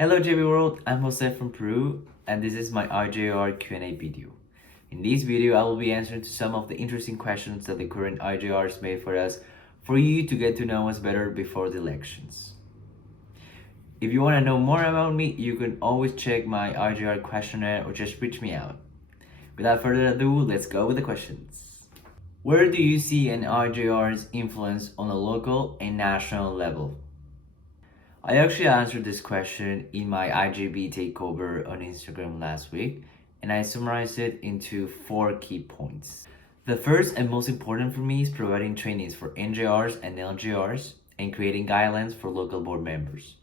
Hello JB World, I'm Jose from Peru and this is my IJR Q&A video. In this video, I will be answering to some of the interesting questions that the current IJRs made for us for you to get to know us better before the elections. If you want to know more about me, you can always check my IJR questionnaire or just reach me out. Without further ado, let's go with the questions. Where do you see an IJR's influence on a local and national level? I actually answered this question in my IJB takeover on Instagram last week, and I summarized it into 4 key points. The first and most important for me is providing trainings for NJRs and LJRs and creating guidelines for local board members.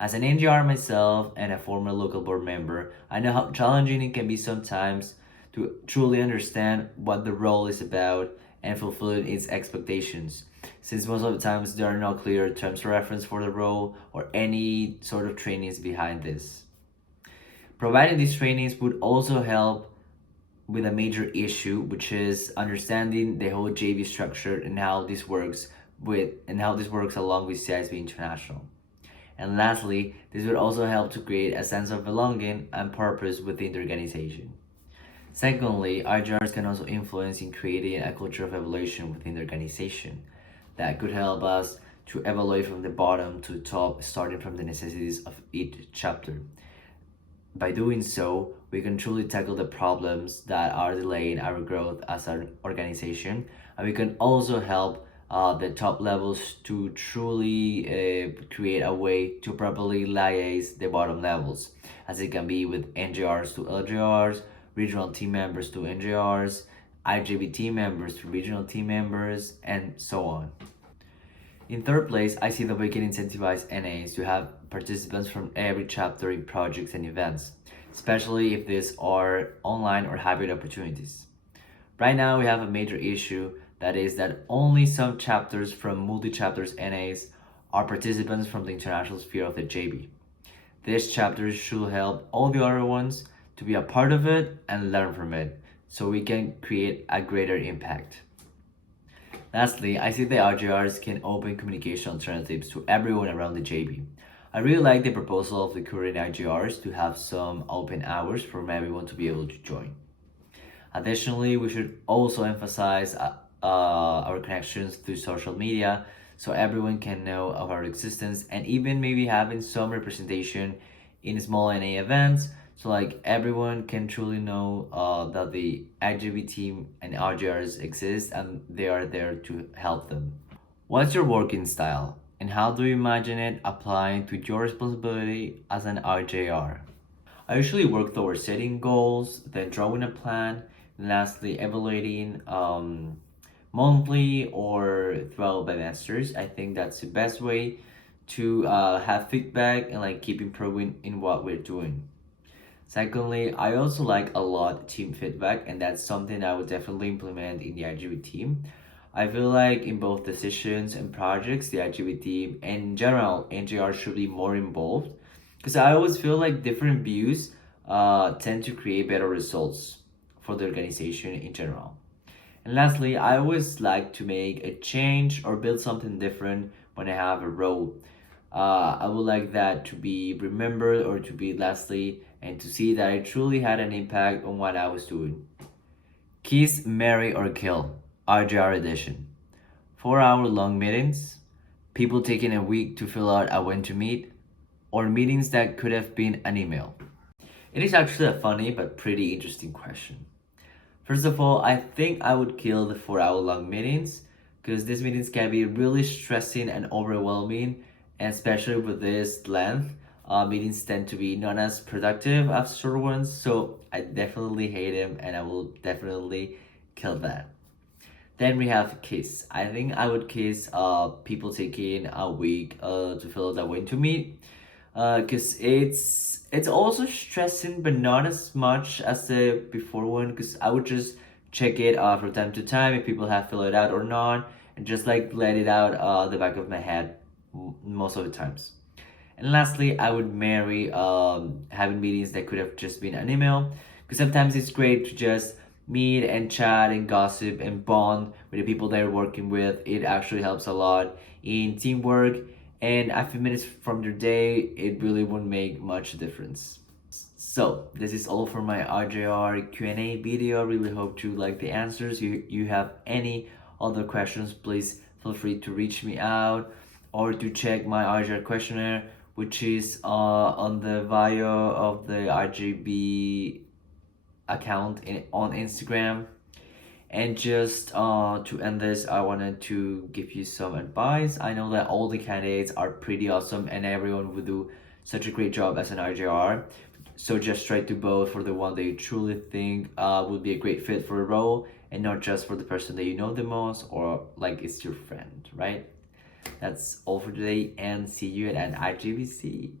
As an NJR myself and a former local board member, I know how challenging it can be sometimes to truly understand what the role is about and fulfill its expectations, since most of the times there are no clear terms of reference for the role or any sort of trainings behind this. Providing these trainings would also help with a major issue, which is understanding the whole JV structure and how this works along with CISV International. And lastly, this would also help to create a sense of belonging and purpose within the organization. Secondly, IJRs can also influence in creating a culture of evaluation within the organization that could help us to evaluate from the bottom to the top, starting from the necessities of each chapter. By doing so, we can truly tackle the problems that are delaying our growth as an organization, and we can also help the top levels to truly create a way to properly liaise the bottom levels, as it can be with NJRs to LJRs, regional team members to NJRs, IJB team members to regional team members, and so on. In third place, I see that we can incentivize NAs to have participants from every chapter in projects and events, especially if these are online or hybrid opportunities. Right now, we have a major issue that is that only some chapters from multi-chapters NAs are participants from the international sphere of the JB. These chapters should help all the other ones to be a part of it and learn from it, so we can create a greater impact. Lastly, I see the IJRs can open communication alternatives to everyone around the JB. I really like the proposal of the current IJRs to have some open hours for everyone to be able to join. Additionally, we should also emphasize our connections through social media so everyone can know of our existence, and even maybe having some representation in small NA events so like everyone can truly know that the IJB team and IJRs exist and they are there to help them. What's your working style and how do you imagine it applying to your responsibility as an IJR? I usually work towards setting goals, then drawing a plan, and lastly evaluating monthly or throughout bimesters. I think that's the best way to have feedback and like keep improving in what we're doing. Secondly, I also like a lot team feedback, and that's something I would definitely implement in the IJB team. I feel like in both decisions and projects, the IJB team and in general NJR should be more involved, because I always feel like different views tend to create better results for the organization in general. And lastly, I always like to make a change or build something different when I have a role. I would like that to be remembered or to be lastly and to see that I truly had an impact on what I was doing. Kiss, marry, or kill, IJR edition. 4-hour long meetings, people taking a week to fill out a when to meet, or meetings that could have been an email. It is actually a funny but pretty interesting question. First of all, I think I would kill the 4-hour long meetings because these meetings can be really stressing and overwhelming, and especially with this length, meetings tend to be not as productive as short ones, so I definitely hate them and I will definitely kill that. Then we have kiss. I think I would kiss people taking a week to fill out that when to meet, because it's also stressing but not as much as the before one, because I would just check it from time to time if people have filled it out or not, and just like let it out the back of my head most of the times. And lastly, I would marry having meetings that could have just been an email, because sometimes it's great to just meet and chat and gossip and bond with the people that you're working with. It actually helps a lot in teamwork and a few minutes from your day, it really won't make much difference. So this is all for my IJR Q&A video. Really hope you like the answers. You have any other questions, please feel free to reach me out or to check my IJR questionnaire, which is on the bio of the IJB account on Instagram. And just to end this, I wanted to give you some advice. I know that all the candidates are pretty awesome and everyone would do such a great job as an IJR. So just try to vote for the one that you truly think would be a great fit for a role, and not just for the person that you know the most or like it's your friend, right? That's all for today, and see you at IJBC.